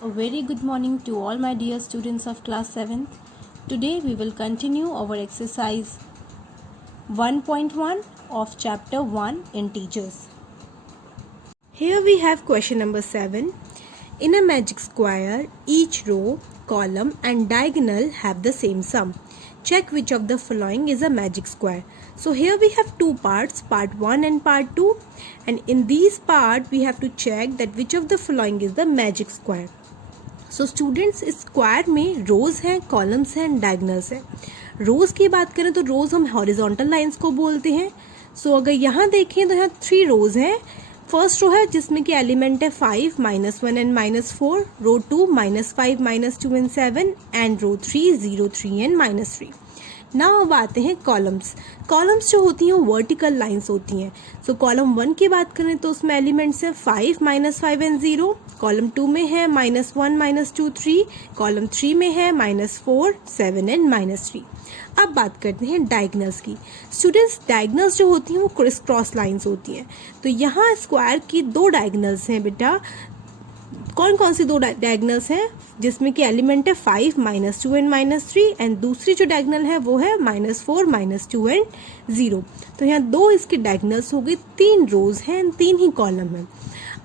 A very good morning to all my dear students of class 7th. Today we will continue our exercise 1.1 of chapter 1 Integers. Here we have question number 7. In a magic square, each row, column and diagonal have the same sum. Check which of the following is a magic square. So here we have two parts, part 1 and part 2, and in these part we have to check that which of the following is the magic square. So students, इस square में रोज हैं, columns हैं and diagonals हैं. रोज की बात करें तो रोज हम हॉरिजॉन्टल लाइंस को बोलते हैं. सो अगर यहाँ देखें तो यहाँ 3 रोज हैं. फर्स्ट रो है जिसमें कि एलिमेंट है 5, -1 and -4. Row 2 -5, -2 and 7 and row 3 0, 3 एंड -3. नाउ अब आते हैं कॉलम्स. कॉलम्स जो होती हैं वो वर्टिकल लाइंस होती हैं. सो कॉलम 1 की बात करें तो उसमें एलिमेंट्स हैं 5, -5 एंड 0. कॉलम 2 में है -1, -2, 3. कॉलम 3 में है -4, 7 एंड -3. अब बात करते हैं डायगनल्स की. स्टूडेंट्स, डायगनल्स जो होती हैं वो क्रिस क्रॉस लाइंस होती हैं. तो यहाँ स्क्वायर की 2 डायगनल्स हैं बेटा. कौन कौन सी 2 डायगनल्स हैं? जिसमें कि एलिमेंट है 5, -2 एंड -3 एंड दूसरी जो डायगनल है वो है -4, -2 एंड 0. तो यहाँ 2 इसकी डायगनल्स हो गई. 3 रोज हैं एंड 3 ही कॉलम है.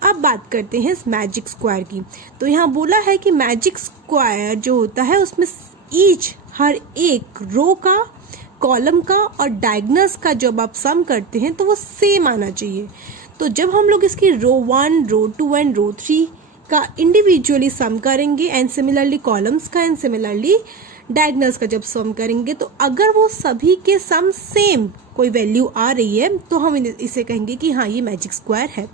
अब बात करते हैं इस मैजिक स्क्वायर की. तो यहाँ बोला है कि मैजिक स्क्वायर जो होता है उसमें ईच हर एक रो का, कॉलम का और डायगनल्स का जब आप सम करते हैं तो वो सेम आना चाहिए. तो जब हम लोग इसकी रो 1, रो 2 एंड रो 3 का इंडिविजुअली सम करेंगे एंड सिमिलरली कॉलम्स का एंड सिमिलरली डायगनल्स का जब सम करेंगे तो अगर वो सभी के सम सेम कोई वैल्यू आ रही है तो हम इसे कहेंगे कि हाँ, ये मैजिक स्क्वायर है.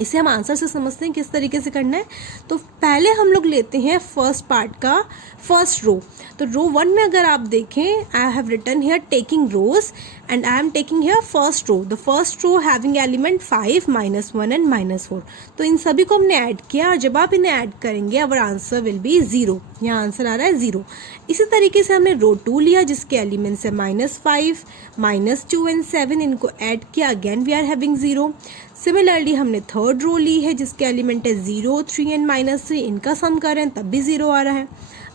इसे हम आंसर से समझते हैं किस तरीके से करना है. तो पहले हम लोग लेते हैं फर्स्ट पार्ट का फर्स्ट रो. तो रो 1 में अगर आप देखें, I have written here taking rows and I am taking here first row. The first row having element 5, -1 and -4. तो इन सभी को हमने ऐड किया और जब आप इन्हें ऐड करेंगे अवर आंसर विल बी 0. यहाँ आंसर आ रहा है 0. इसी तरीके से हमने रो 2 लिया जिसके एलिमेंट्स है -5, -2 एंड 7. इनको ऐड किया, again we are having 0. Similarly हमने थर्ड रो ली है जिसके एलिमेंट है 0, 3 एंड -3. इनका सम करें तब भी 0 आ रहा है.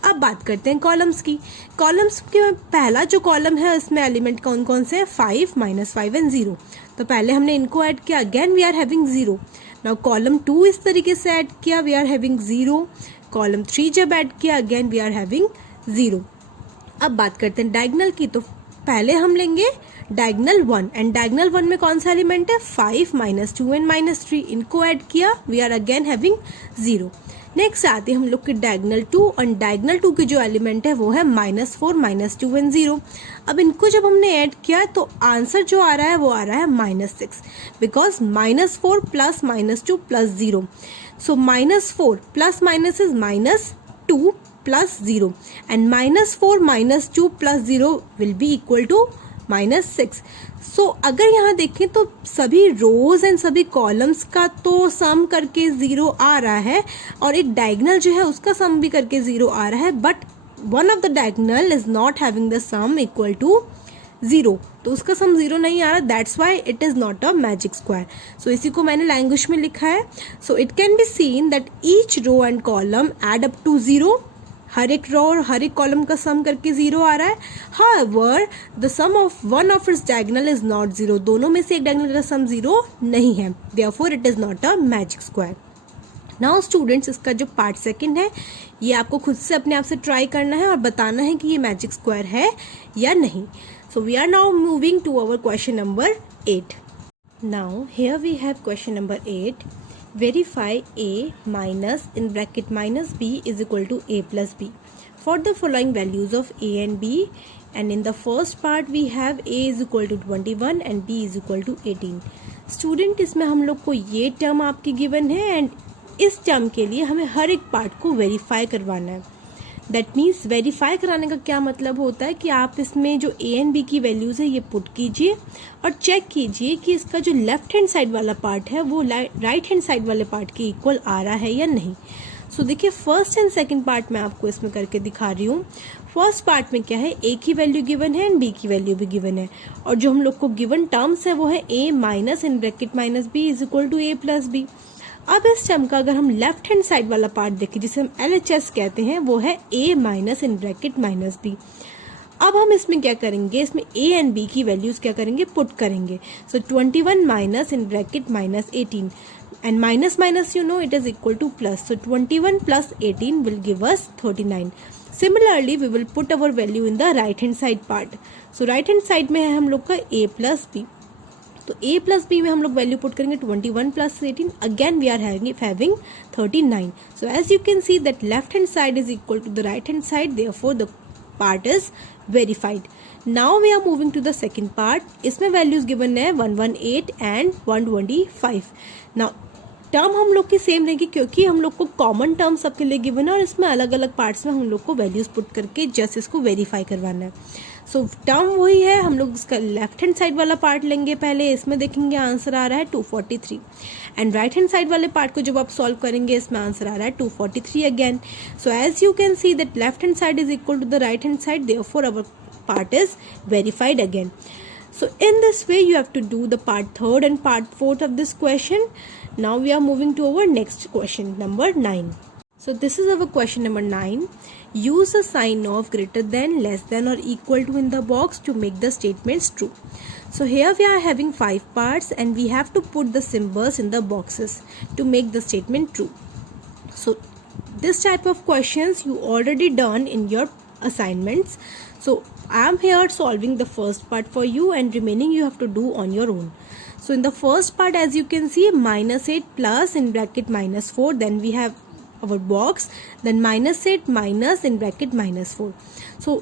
अब बात करते हैं कॉलम्स की. कॉलम्स के पहला जो कॉलम है इसमें एलिमेंट कौन कौन से हैं? 5, -5 एंड 0. तो पहले हमने इनको ऐड किया, again we are having 0. Now column 2 इस तरीके से ऐड किया, वी आर हैविंग 0. कॉलम 3 जब ऐड किया, अगेन वी आर हैविंग 0. अब बात करते हैं डायगनल की. तो पहले हम लेंगे डायगनल 1 एंड डायगनल 1 में कौन सा एलिमेंट है? 5, -2 एंड -3. इनको ऐड किया, we are again having 0. Next आते हैं हम लोग के डायगनल 2 और डायगनल 2 की जो एलिमेंट है वो है -4, -2 एंड 0. अब इनको जब हमने ऐड किया तो आंसर जो आ रहा है वो आ रहा है -6 because -4 plus -2 plus 0. So -4 plus minus is -2 plus 0 and -4 -2 plus 0 will be equal to -6. So अगर यहाँ देखें तो सभी रोज एंड सभी कॉलम्स का तो सम करके 0 आ रहा है और एक डायगनल जो है उसका सम भी करके 0 आ रहा है, but one of the diagonal is not having the sum equal to 0. तो उसका सम 0 नहीं आ रहा, that's why it is not a magic square. So इसी को मैंने लैंग्वेज में लिखा है. So it can be seen that each row and column add up to 0. हर एक रो और हर एक कॉलम का सम करके 0 आ रहा है. However, the sum of one of its diagonal is not 0. दोनों में से एक डायगनल का सम 0 नहीं है. Therefore, it is not a magic square. Now students, इसका जो पार्ट सेकंड है ये आपको खुद से अपने आप से ट्राई करना है और बताना है कि ये मैजिक स्क्वायर है या नहीं. So we are now moving to our question number 8. Now here we have question number 8. Verify a minus in bracket -b is equal to a plus b for the following values of a and b, and in the first part we have a is equal to 21 and b is equal to 18. Student, इसमें हम लोग को ये term आपकी given है and इस term के लिए हमें हर एक पार्ट को वेरीफाई करवाना है. दैट मीन्स वेरीफाई कराने का क्या मतलब होता है कि आप इसमें जो ए एंड बी की वैल्यूज़ है ये पुट कीजिए और चेक कीजिए कि इसका जो लेफ्ट हैंड साइड वाला पार्ट है वो राइट हैंड साइड वाले पार्ट के इक्वल आ रहा है या नहीं. सो देखिए, फर्स्ट एंड सेकंड पार्ट मैं आपको इसमें करके दिखा रही हूँ. फर्स्ट पार्ट में क्या है, ए की वैल्यू गिवन है एंड बी की वैल्यू भी गिवन है और जो हम लोग को गिवन टर्म्स है वो है a minus in bracket -b is equal to a plus B. अब इस टर्म का अगर हम लेफ्ट हैंड साइड वाला पार्ट देखें जिसे हम LHS कहते हैं, वो है a minus in bracket minus b। अब हम इसमें क्या करेंगे, इसमें a एंड b की वैल्यूज क्या करेंगे, पुट करेंगे। So 21 minus in bracket minus 18 and minus minus you know it is equal to plus, so 21 plus 18 will give us 39. Similarly we will put our value in the right hand side part. So right hand side में है हम लोग का a plus b, तो a plus b में हम लोग value put करेंगे 21 plus 18, again we are having 39. So as you can see that left hand side is equal to the right hand side, therefore the part is verified. Now we are moving to the second part. इसमें values given है 118 and 125. Now term हम लोग की same रहेगी क्योंकि हम लोग को कॉमन टर्म सबके लिए गिवन है और इसमें अलग अलग पार्ट्स में हम लोग को वैल्यूज पुट करके जस्ट इसको वेरीफाई करवाना है। सो टर्म वही है, हम लोग इसका लेफ्ट हैंड साइड वाला पार्ट लेंगे पहले, इसमें देखेंगे आंसर आ रहा है 243 एंड राइट हैंड साइड वाले पार्ट को जब आप सॉल्व करेंगे इसमें आंसर आ रहा है 243 again. So as you can see that left hand side is equal to the right hand side, therefore our part is verified again. So in this way you have to do the part third and part fourth of this question. Now we are moving to our next question, number 9. So this is our question number 9. Use a sign of greater than, less than or equal to in the box to make the statements true. So here we are having 5 parts and we have to put the symbols in the boxes to make the statement true. So this type of questions you already done in your assignments. So I am here solving the first part for you and remaining you have to do on your own. So in the first part as you can see minus 8 plus in bracket minus 4, then we have our box, then minus 8 minus in bracket minus 4. So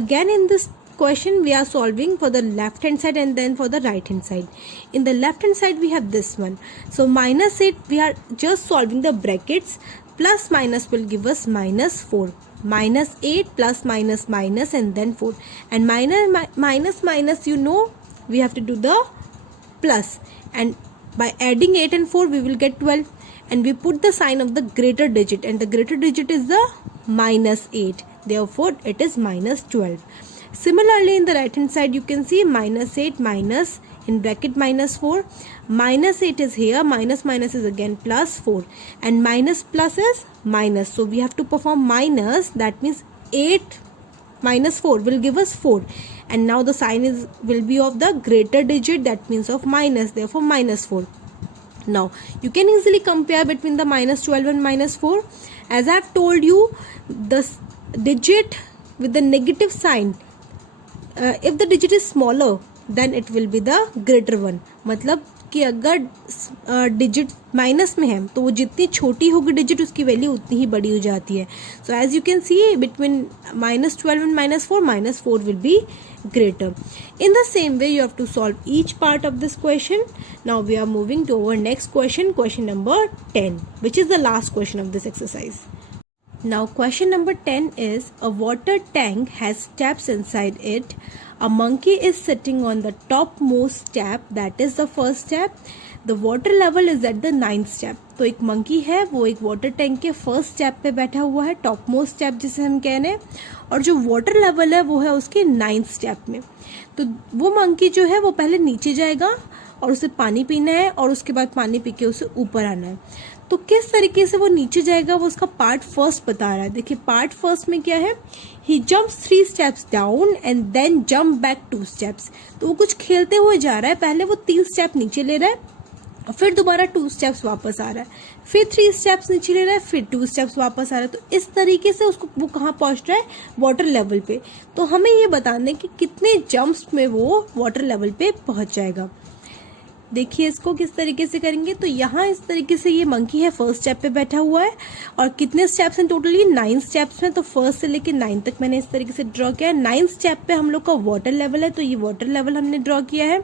again in this question we are solving for the left hand side and then for the right hand side. In the left hand side we have this one. So minus 8 we are just solving the brackets, plus minus will give us minus 4. Minus 8 plus minus minus and then 4 and minus you know we have to do the plus, and by adding 8 and 4 we will get 12 and we put the sign of the greater digit and the greater digit is the minus 8, therefore it is minus 12. Similarly in the right hand side you can see minus 8 minus in bracket minus 4, minus 8 is here, minus minus is again plus 4 and minus plus is minus, so we have to perform minus, that means 8 minus 4 will give us 4 and now the sign will be of the greater digit, that means of minus, therefore minus 4. Now you can easily compare between the minus 12 and minus 4. As I have told you, the digit with the negative sign, if the digit is smaller then it will be the greater one. मतलब कि अगर digit minus में है तो वो जितनी छोटी होगी डिजिट उसकी वैल्यू उतनी ही बड़ी हो जाती है. So as you can see between -12 and -4 will be greater. In the same way you have to solve each part of this question. Now we are moving to our next question, question number 10, which is the last question of this exercise. Now question number 10 is, a water tank has steps inside it. A monkey is sitting on the topmost step, that is the first step. The water level is at the 9th step. तो एक monkey है वो एक water tank के first step पे बैठा हुआ है, टॉप मोस्ट स्टेप जिसे हम कह रहे हैं, और जो वाटर लेवल है वो है उसके 9th स्टेप में. तो वो मंकी जो है वो पहले नीचे जाएगा और उसे पानी पीना है और उसके बाद पानी पी के उसे ऊपर आना है. तो किस तरीके से वो नीचे जाएगा वो उसका पार्ट फर्स्ट बता रहा है. देखिए पार्ट फर्स्ट में क्या है, he jumps 3 steps down and then jump back 2 steps. तो वो कुछ खेलते हुए जा रहा है, पहले वो 3 स्टेप नीचे ले रहा है और फिर दोबारा 2 steps वापस आ रहा है, फिर 3 steps नीचे ले रहा है, फिर 2 steps वापस आ रहा है. तो इस तरीके से उसको वो कहाँ पहुंच रहा है, वाटर लेवल पे. तो हमें ये बताना है कि कितने जंप्स में वो वाटर लेवल पे पहुंच जाएगा. देखिए इसको किस तरीके से करेंगे. तो यहाँ इस तरीके से ये मंकी है फर्स्ट स्टेप पे बैठा हुआ है और कितने स्टेप्स हैं टोटली, 9 स्टेप्स में. तो फर्स्ट से लेके 9 तक मैंने इस तरीके से ड्रॉ किया है. 9th स्टेप पे हम लोग का वाटर लेवल है, तो ये वाटर लेवल हमने ड्रॉ किया है.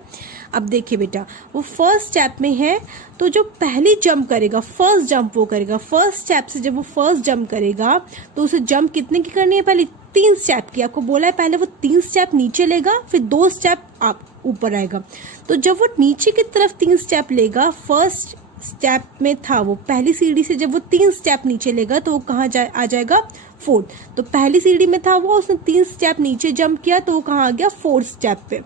अब देखिए बेटा वो फर्स्ट स्टेप में है, तो जो पहली जंप करेगा फर्स्ट जंप वो करेगा. फर्स्ट स्टेप से जब वो फर्स्ट जंप करेगा तो उसे जंप कितने की करनी है, पहले 3 स्टेप की. आपको बोला है पहले वो 3 स्टेप नीचे लेगा फिर 2 स्टेप आप ऊपर आएगा. तो जब वो नीचे की तरफ 3 स्टेप लेगा, फर्स्ट स्टेप में था वो पहली सीढ़ी से, जब वो 3 स्टेप नीचे लेगा तो वो कहाँ आ जाएगा, 4th. तो पहली सीढ़ी में था वो, उसने 3 स्टेप नीचे जंप किया तो वो कहाँ आ गया, 4th स्टेप पे.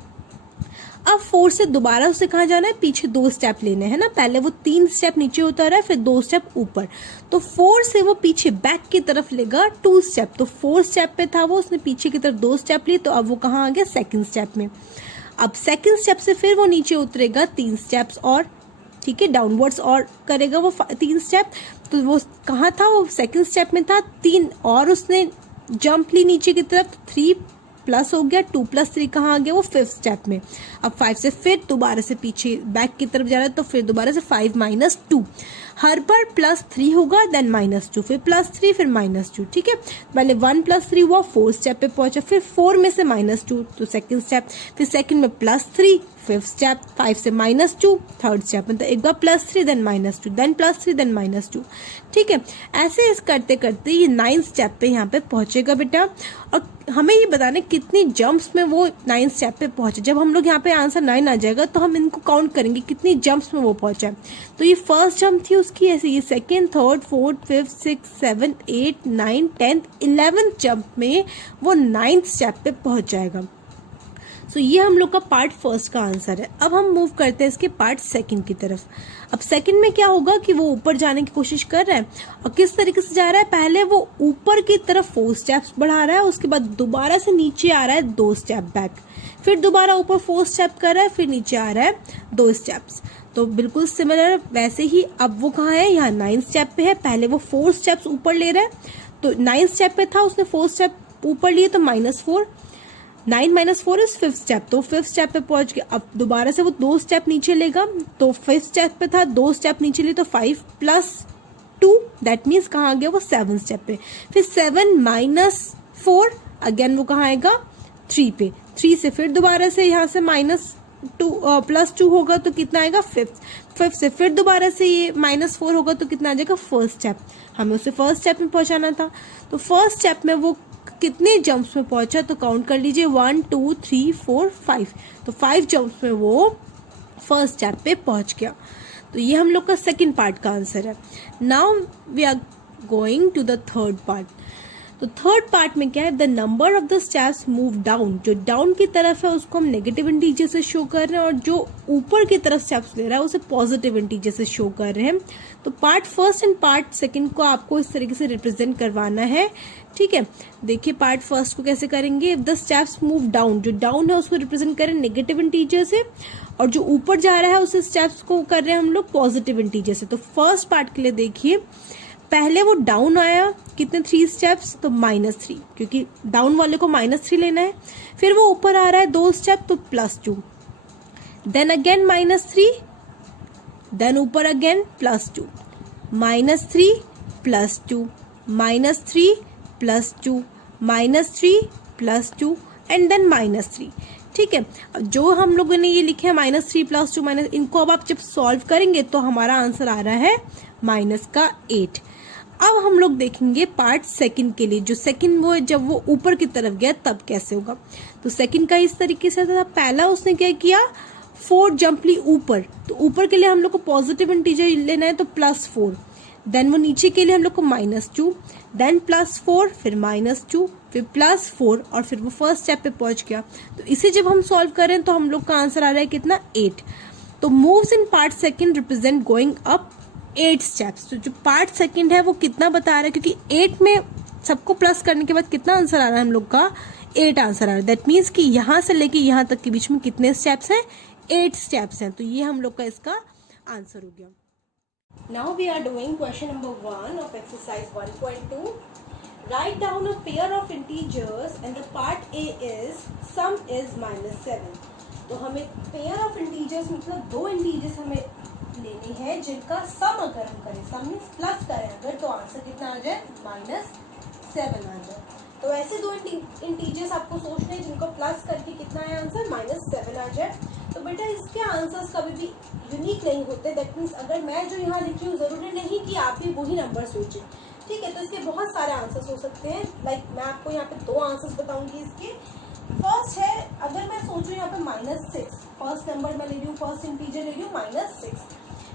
अब 4 से दोबारा उसे कहाँ जाना है, पीछे 2 स्टेप लेने हैं ना, पहले वो 3 स्टेप नीचे उतर रहा है, फिर 2 स्टेप ऊपर, तो 4 से वो पीछे बैक की तरफ लेगा 2 स्टेप, तो 4 स्टेप पे था वो, उसने पीछे की तरफ 2 स्टेप लिए, तो अब वो कहाँ आ गया, सेकंड स्टेप में। अब सेकंड स्टेप से फिर वो नीचे उतरेगा 3 स्टेप्स और, ठीक है, डाउनवर्ड्स और करेगा वो 3 स्टेप, तो वो कहाँ था, वो सेकंड स्टेप में था, 3 और उसने जंप ली नीचे की तरफ, 3 प्लस हो गया, 2 प्लस 3 कहाँ आ गया, वो 5th स्टेप में। अब 5 से फिर दोबारा से पीछे बैक की तरफ जा रहा है, तो फिर दोबारा से 5 माइनस 2, हर बार +3 होगा, देन -2, फिर +3, फिर -2, ठीक है। पहले 1 + 3 हुआ, 4 स्टेप पे पहुंचा, फिर 4 में से -2 तो सेकंड स्टेप, फिर सेकंड में +3 5th स्टेप, 5 से -2 थर्ड स्टेप, मतलब एक बार +3 देन -2 देन +3 देन -2, ठीक है। ऐसे इस करते करते ये 9th स्टेप पे यहाँ पे पहुंचेगा बेटा, और हमें ये बताना कितनी जंप्स में वो 9th स्टेप पे पहुंचे। जब हम लोग यहाँ पे आंसर 9 आ जाएगा तो हम इनको काउंट करेंगे कितनी जंप्स में वो पहुंचा। तो ये फर्स्ट जंप थी उसकी ऐसे, ये second, third, fourth, 5th, 6th, 7th, 8th, 9th, 10th, 11th jump में वो 9th स्टेप पे पहुंच जाएगा। सो ये हम लोग का पार्ट फर्स्ट का आंसर है। अब हम मूव करते हैं इसके पार्ट सेकंड की तरफ। अब सेकंड में क्या होगा कि वो ऊपर जाने की कोशिश कर रहा है, और किस तरीके से जा रहा है, पहले वो ऊपर की तरफ 4 स्टेप्स बढ़ा रहा है, उसके बाद दोबारा से नीचे आ रहा है 2 स्टेप बैक, फिर दोबारा ऊपर 4 स्टेप कर रहा है, फिर नीचे आ रहा है 2 स्टेप्स। तो बिल्कुल सिमिलर वैसे ही अब वो कहाँ है, यहाँ 9th स्टेप पे है, पहले वो 4 स्टेप्स ऊपर ले रहा है, तो 9th स्टेप पे था, उसने 4 स्टेप ऊपर लिए, तो -4, 9 - 4 इज 5th स्टेप, तो 5th स्टेप पे पहुंच गया। अब दोबारा से वो 2 स्टेप नीचे लेगा, तो 5th स्टेप पे था, 2 स्टेप नीचे लिए, तो 5 + 2 दैट मीन्स कहाँ आ गया, वो 7th स्टेप पे, फिर 7 - 4 अगेन वो कहाँ आएगा, 3 पे, 3 से फिर दोबारा से यहाँ से +2 होगा तो कितना आएगा, 5th से फिर दोबारा से ये -4 होगा तो कितना आ जाएगा, फर्स्ट स्टेप। हमें उसे फर्स्ट स्टेप में पहुंचाना था, तो फर्स्ट स्टेप में वो कितने जंप्स में पहुंचा, तो काउंट कर लीजिए 1 2 3 4 5, तो 5 जंप्स में वो फर्स्ट स्टेप पे पहुंच गया। तो ये हम लोग का सेकंड पार्ट का आंसर है। Now we are going to the third part. तो थर्ड पार्ट में क्या है, the number of the steps move down, जो डाउन की तरफ है उसको हम नेगेटिव इंटीजर से शो कर रहे हैं, और जो ऊपर की तरफ स्टेप्स ले रहा है उसे पॉजिटिव इंटीजर से शो कर रहे हैं। तो part first and part second को आपको इस तरीके से रिप्रेजेंट करवाना है, ठीक है। देखिए पार्ट फर्स्ट को कैसे करेंगे, if the steps move down, जो डाउन है उसको रिप्रेजेंट करें नेगेटिव इंटीजर से, और जो ऊपर जा रहा है उस स्टेप्स को कर रहे हैं हम लोग पॉजिटिव इंटीजर से। तो फर्स्ट पार्ट के लिए देखिए, पहले वो डाउन आया, कितने 3 स्टेप्स, तो -3, क्योंकि डाउन वाले को -3 लेना है। फिर वो ऊपर आ रहा है 2 स्टेप, तो +2, देन अगेन -3, देन ऊपर अगेन +2, -3 +2, -3 +2, -3 +2 एंड देन -3, ठीक है। जो हम लोगों ने ये लिखे हैं -3 +2 इनको अब आप जब सॉल्व करेंगे तो हमारा आंसर आ रहा है -8। अब हम लोग देखेंगे पार्ट सेकंड के लिए, जो सेकंड वो जब वो ऊपर की तरफ गया तब कैसे होगा। तो सेकंड का इस तरीके से था, पहला उसने क्या किया, 4 जंप ली ऊपर, तो ऊपर के लिए हम लोग को पॉजिटिव इंटीजर लेना है, तो +4, देन वो नीचे के लिए हम लोग को -2, देन +4, फिर -2, फिर +4, और फिर वो फर्स्ट स्टेप पे पहुंच गया। तो इसे जब हम सॉल्व करें तो हम लोग का आंसर आ रहा है कितना, 8। तो moves in part second represent going up 8 steps. तो जो पार्ट सेकंड है वो कितना बता रहा है, क्योंकि 8 में सबको प्लस करने के बाद कितना आंसर आ रहा है हम लोग का, 8 आंसर आ रहा है। दैट मीन्स कि यहाँ से लेके यहाँ तक के बीच में कितने स्टेप्स हैं, 8 स्टेप्स हैं। तो ये हम लोग का इसका आंसर हो गया। Now we are doing question number 1 of exercise 1.2। Right down a pair of integers and the part A is sum is -7। तो हमें पेयर ऑफ इंटीजर्स मतलब 2 इंटीजर्स हमें लेनी है जिनका सम अगर हम करें, सम मीन्स प्लस करें अगर, तो आंसर कितना आ जाए, -7 आ जाए। तो ऐसे 2 इंटीजर्स आपको सोचने हैं जिनको प्लस करके कितना है आंसर, -7 आ जाए। तो बेटा इसके आंसर्स कभी भी यूनिक नहीं होते। दैट मीन्स अगर मैं जो यहाँ लिखी हूँ जरूरी नहीं कि आप भी वही नंबर सोचें, ठीक है। तो इसके बहुत सारे आंसर्स हो सकते हैं। लाइक मैं आपको यहाँ पे 2 आंसर्स बताऊंगी इसके। फर्स्ट है, अगर मैं सोचूं यहाँ पे -6, फर्स्ट नंबर मैं ले रही हूँ, फर्स्ट इंटीजर ले रही हूँ -6,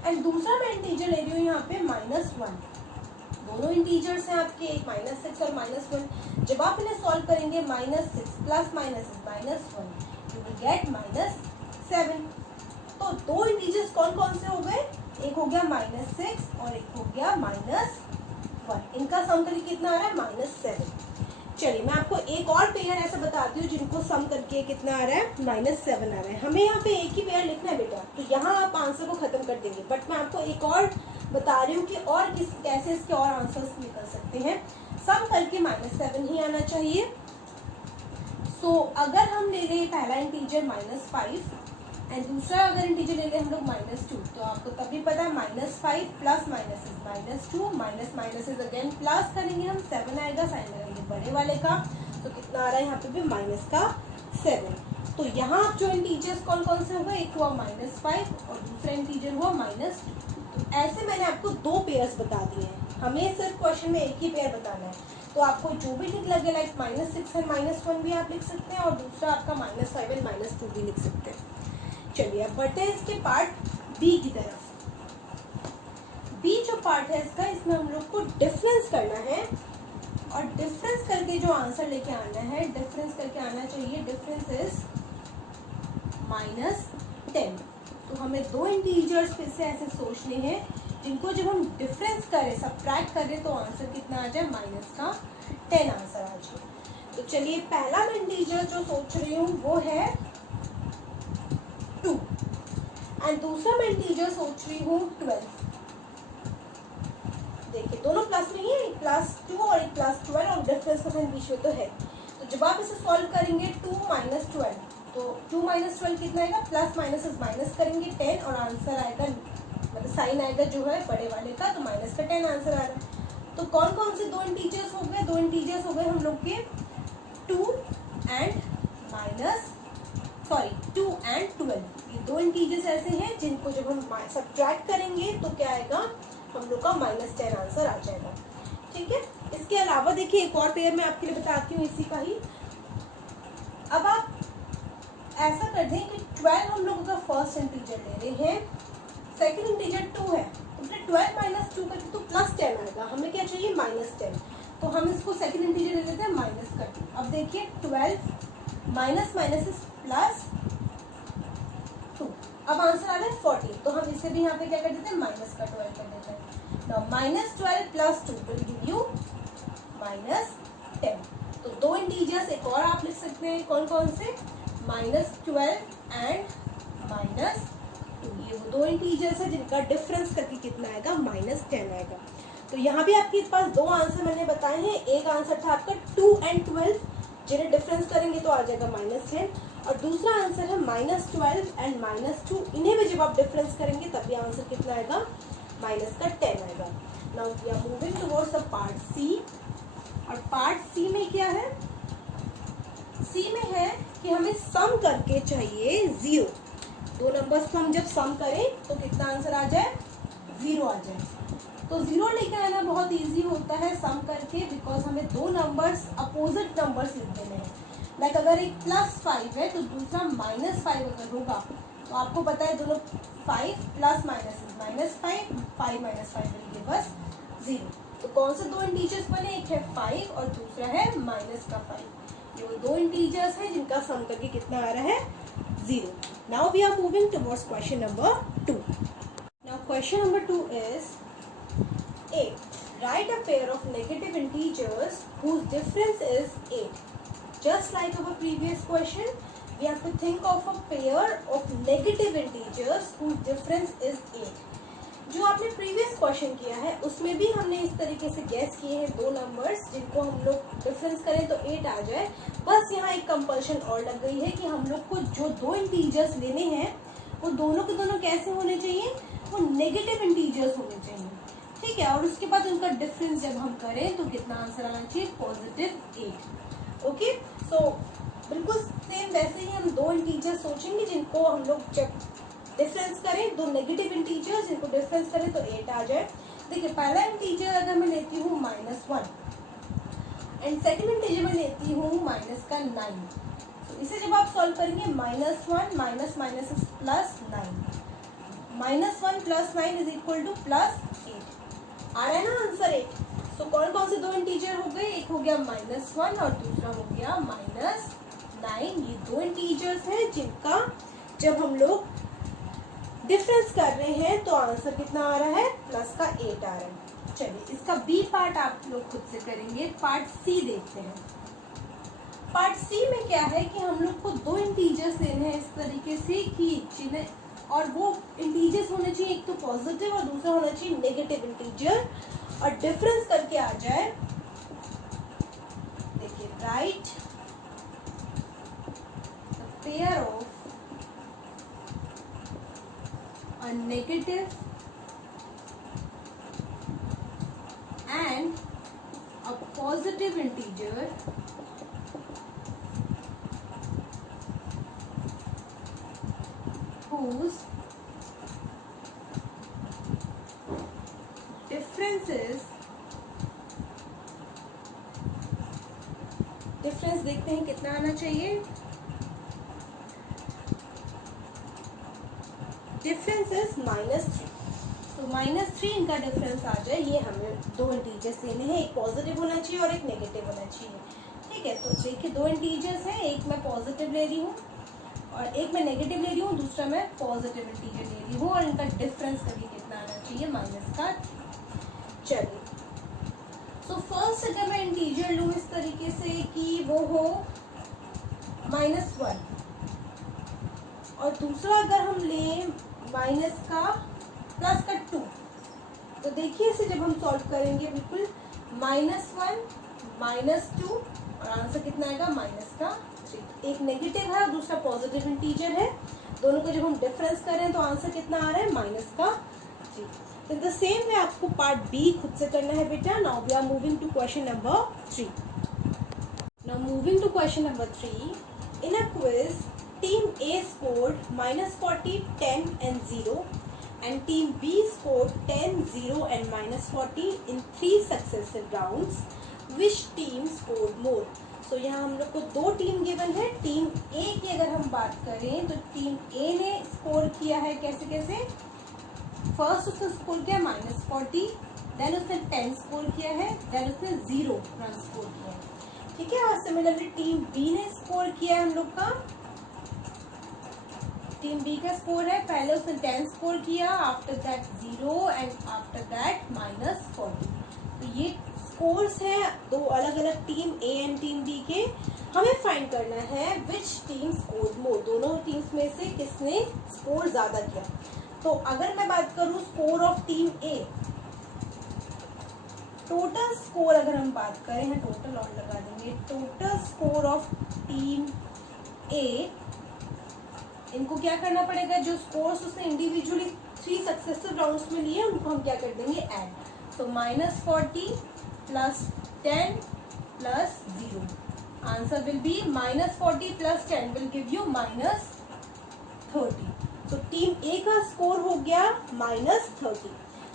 एंड दूसरा मैं इंटीजर ले रही हूँ यहाँ पे -1। दोनों इंटीजर्स हैं आपके, एक -6 और -1। जब आप इन्हें सॉल्व करेंगे, -6 + -1 यू विल गेट -7। 7। तो दो इंटीजर्स कौन कौन से हो गए, एक हो गया -6 और एक हो गया -1। इनका सम करके कितना आ रहा है -7। चलिए मैं आपको एक और पेयर ऐसा बताती हूँ जिनको सम करके कितना आ रहा है -7 आ रहा है। हमें यहाँ पे एक ही पेयर लिखना है बेटा, तो यहाँ आप आंसर को खत्म कर देंगे, बट मैं आपको एक और बता रही हूँ कि और कैसे इसके और आंसर्स निकल सकते हैं। सम करके -7 ही आना चाहिए। सो अगर हम ले रहे पहला इंटीजर -5 एंड दूसरा अगर इंटीजर ले रहे हम लोग -2, तो आपको तभी पता है -5 plus minus is -2, minus is again plus करेंगे हम 7 आएगा, साइन लगाएंगे बड़े वाले का, तो कितना आ रहा है यहाँ पे भी -7। तो यहाँ जो इंटीजर्स कौन कौन से होगा, एक हुआ -5 और दूसरा इंटीजर हुआ -2। तो ऐसे मैंने आपको दो पेयर्स बता दिए हैं, हमें सिर्फ क्वेश्चन में एक ही पेयर बताना है। तो आपको जो भी ठीक लगे, लाइक -6 एंड -1 भी आप लिख सकते हैं और दूसरा आपका -5 एंड -2 भी लिख सकते हैं। चलिए अब बढ़ते हैं इसके पार्ट बी की तरफ। बी जो पार्ट है इसका, इसमें हम लोग को डिफरेंस करना है और डिफरेंस करके जो आंसर लेके आना है, डिफरेंस करके आना चाहिए, डिफरेंस इज -10। तो हमें दो इंटीजर्स फिर से ऐसे सोचने हैं जिनको जब हम डिफरेंस करें, सबट्रैक्ट करें, तो आंसर कितना आ जाए -10 आंसर आ जाए। तो चलिए पहला मैं इंटीजर जो सोच रही हूँ वो है 2 एंड दूसरा मैं इंटीजर सोच रही हूँ 12। देखिए दोनों प्लस में ही है, एक +2 और एक +12 और डिफरेंस का साइन बीच में तो है। तो जब आप इसे सॉल्व करेंगे 2 - 12, तो 2 - 12 कितना आएगा, प्लस माइनस इज माइनस करेंगे 10 और आंसर आएगा, मतलब साइन आएगा जो है बड़े वाले का, तो -10 आंसर आ रहा है। तो कौन कौन से दो इंटीजर्स हो गए, दो इंटीजर्स हो गए हम लोग के 2 एंड 12। ये दो इंटीजर्स ऐसे हैं जिनको जब हम सब्ट्रैक्ट करेंगे तो क्या आएगा, हम लोग का -10 आंसर आ जाएगा। ठीक है, इसके अलावा देखिए एक और पेयर मैं आपके लिए बताती हूँ इसी का ही। अब आप ऐसा कर दें कि 12 हम लोगों का फर्स्ट इंटीजर ले रहे हैं, सेकंड इंटीजर 2 है, तो 12 - 2 करके तो +10 आएगा, हमें क्या चाहिए -10। तो हम इसको सेकंड इंटीजर ले लेते हैं -2। अब देखिए 12 माइनस इज +2, अब आंसर आ रहा है 14। तो हम इसे भी यहाँ पे क्या कर देते हैं, -12 कर देते हैं। Now -12 + 2 will give you -10। तो दो इंटीजर्स एक और आप लिख सकते हैं, कौन कौन से, -12 एंड -2। ये वो दो इंटीजर्स है जिनका डिफरेंस करके कितना आएगा, -10 आएगा। तो यहाँ भी आपके पास दो आंसर मैंने बताए हैं। एक आंसर था आपका 2 एंड 12, जिन्हें डिफरेंस करेंगे तो आ जाएगा -10, और दूसरा आंसर है -12 एंड -2। इन्हें भी जब आप डिफरेंस करेंगे तब भी आंसर कितना आएगा, -10 आएगा। Now we are moving towards the part C. और पार्ट सी में क्या है, सी में है कि हमें सम करके चाहिए 0। दो नंबर्स को हम जब सम करें तो कितना आंसर आ जाए, 0 आ जाए। तो 0 लेके आना बहुत इजी होता है सम करके, बिकॉज हमें दो नंबर्स अपोजिट नंबर्स लिख देने हैं। लाइक अगर एक +5 है तो दूसरा -5 अगर होगा, तो आपको पता है दोनों 5 + -5, 5 - 5 विल गिव अस 0। तो कौन से दो इंटीजर्स बने, एक है 5 और दूसरा है -5। ये वो दो इंटीजर्स हैं जिनका सम करके कितना आ रहा है, 0। Now we are moving towards question number 2। Now question number 2 is 8. Write a pair of negative integers whose difference is 8. Just like our previous question, we have to think of a pair of negative integers whose difference is 8. जो आपने previous question किया है उसमें भी हमने इस तरीके से गैस किए हैं दो नंबर्स जिनको हम लोग डिफरेंस करें तो 8 आ जाए। बस यहाँ एक कंपल्शन और लग गई है कि हम लोग को जो दो इंटीजर्स लेने हैं वो दोनों के दोनों कैसे होने चाहिए, वो नेगेटिव इंटीजर्स होने चाहिए। ठीक है, और उसके बाद उनका डिफरेंस जब हम करें तो कितना आंसर आना चाहिए, +8। ओके, सो बिल्कुल सेम वैसे ही हम दो इंटीजर सोचेंगे जिनको हम लोग जब डिफरेंस करें, दो नेगेटिव इंटीजर्स जिनको डिफरेंस करें तो 8 आ जाए। देखिए पहला इंटीजर अगर मैं लेती हूँ -1 एंड सेकेंड इंटीजर मैं लेती हूँ -9, तो इसे जब आप सॉल्व करेंगे -1 minus minus is +9, -1 + 9 is equal to +8। आ रहा है ना आंसर 8। तो कौन कौन से दो इंटीजर हो गए, एक हो गया -1 और दूसरा हो गया -9। ये दो इंटीजर्स हैं जिनका जब हम लोग डिफरेंस कर रहे हैं तो आंसर कितना आ रहा है, प्लस का 8 आ रहा है। चलिए इसका बी पार्ट आप लोग खुद से करेंगे। पार्ट सी देखते हैं। पार्ट सी में क्या है कि हम लोग को दो इंटीजर्स लेने हैं इस तरीके से कि जिन्हें, और वो इंटीजर्स होने चाहिए, एक तो पॉजिटिव और दूसरा होना चाहिए नेगेटिव इंटीजर, और डिफरेंस करके आ जाए। देखिए right pair of a negative and a positive integer whose difference देखते हैं कितना आना चाहिए। डिफरेंस इज -3, तो -3 इनका डिफरेंस आ जाए। ये हमें दो इंटीजर्स लेने हैं, एक पॉजिटिव होना चाहिए और एक नेगेटिव होना चाहिए। ठीक है, तो देखिए दो इंटीजर्स हैं, एक मैं पॉजिटिव ले रही हूँ और एक मैं नेगेटिव ले रही हूँ, दूसरा मैं पॉजिटिव इंटीजर ले रही हूँ, और इनका डिफरेंस कभी कितना आना चाहिए, -3। चलिए सो फर्स्ट अगर मैं इंटीजर लूँ इस तरीके से कि वो हो -1, और दूसरा अगर हम लें +2, तो देखिए इसे जब हम सॉल्व करेंगे बिल्कुल -1 -2 और आंसर कितना आएगा, -3। एक नेगेटिव है और दूसरा पॉजिटिव इंटीजर है, दोनों को जब हम डिफरेंस करें तो आंसर कितना आ रहा है, -3। तो द सेम वे आपको पार्ट बी खुद से करना है बेटा। Now we are moving to question number 3। Now moving to question number 3, in a quiz team A scored -40, 10 and 0 and team B scored 10, 0 and -40 in 3 successive rounds. Which team scored more? तो यहाँ हम लोग को दो team given है। Team A की अगर हम बात करें तो टीम A ने स्कोर किया है कैसे, फर्स्ट उसने स्कोर किया -40, देन उसने 10 स्कोर किया है, देन उसने 0 रन स्कोर किया है। ठीक है, और सिमिलरली टीम B ने स्कोर किया है हम लोग का, टीम बी का स्कोर है, पहले उसने 10 स्कोर किया, after that 0 and after that -40। तो ये स्कोर्स हैं दो अलग अलग team A and team B के। हमें फाइंड करना है विच टीम स्कोर्ड मोर, दोनों टीम्स में से किसने स्कोर ज्यादा किया। तो अगर मैं बात करूं score of team A, total score अगर हम बात करें, हम टोटल और लगा देंगे, टोटल स्कोर ऑफ टीम ए, इनको क्या करना पड़ेगा, जो स्कोर्स उसने इंडिविजुअली 3 सक्सेसिव राउंड्स में लिए उनको हम क्या कर देंगे, ऐड। तो -40 + 10 + 0, answer will be -40 + 10 will give you -30। तो टीम ए का स्कोर हो गया -30।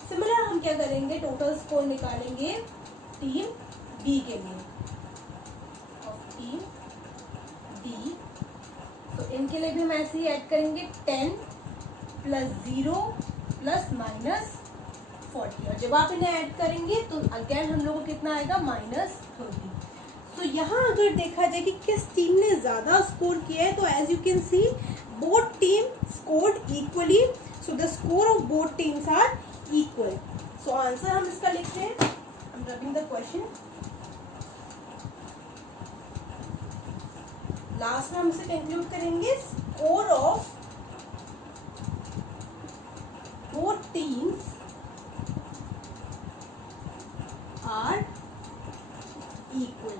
सिमिलर हम क्या करेंगे, टोटल स्कोर निकालेंगे टीम बी के लिए, और टीम बी, तो इनके लिए भी हम ऐसे ही ऐड करेंगे 10 + 0 + -40, और जब आप इन्हें ऐड करेंगे तो अगेन हम लोगों को कितना आएगा, -30। तो यहाँ अगर देखा जाए कि किस टीम ने ज़्यादा स्कोर किया है, तो as you can see both team scored equally, so the score of both teams are equal. So answer हम इसका लिखते हैं, I'm rubbing the question. Last में हम इसे कंक्लूड करेंगे, score of both teams are equal.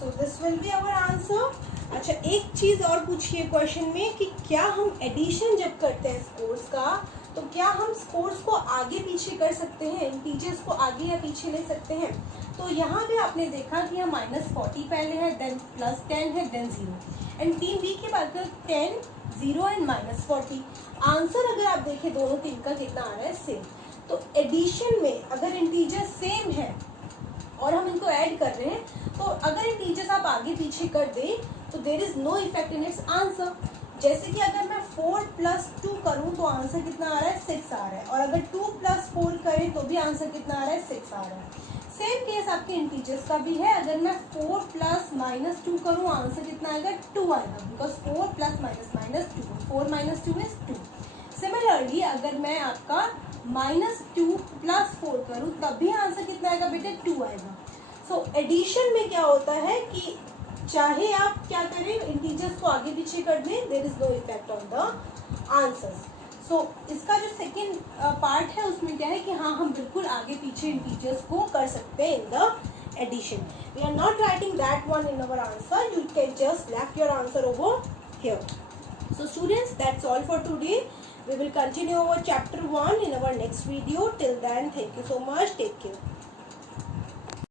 So this will be our answer. अच्छा, एक चीज और पूछिए क्वेश्चन में कि क्या हम एडिशन जब करते हैं स्कोर्स का, तो क्या हम स्कोर्स को आगे पीछे कर सकते हैं, इंटीजर्स को आगे या पीछे ले सकते हैं। तो यहाँ पे आपने देखा कि यहाँ -40 पहले है, देन +10 है, देन 0, एंड टीम बी की बात करें 10, 0 एंड -40। आंसर अगर आप देखें दोनों टीम का कितना आ रहा है, सेम। तो एडिशन में अगर इंटीजर सेम है और हम इनको ऐड कर रहे हैं, तो अगर इंटीजर्स आप आगे पीछे कर दें तो there is no effect in its answer. जैसे कि अगर मैं 4 + 2 करूँ तो आंसर कितना आ रहा है 6 आ रहा है, और अगर 2 + 4 करें तो भी आंसर कितना आ रहा है 6 आ रहा है। सेम केस आपके इंटीजर्स का भी है, अगर मैं 4 + -2 करूँ आंसर कितना आएगा 2 आएगा, बिकॉज 4 + -2 4 - 2 इज 2। सिमिलरली अगर मैं आपका -2 + 4 करूँ तब भी आंसर कितना आएगा बेटे 2 आएगा। सो एडिशन में क्या होता है कि चाहे आप क्या करें इंटीजर्स को आगे पीछे कर दें, there is no effect on the answers. So इसका जो सेकेंड पार्ट है उसमें क्या है कि हाँ हम बिल्कुल आगे पीछे इंटीजर्स को कर सकते हैं in the addition. We are not writing that one in our answer, you can just left your answer over here. So students, that's all for today. We will continue our chapter 1 in our next video. Till then, thank you so much. Take care.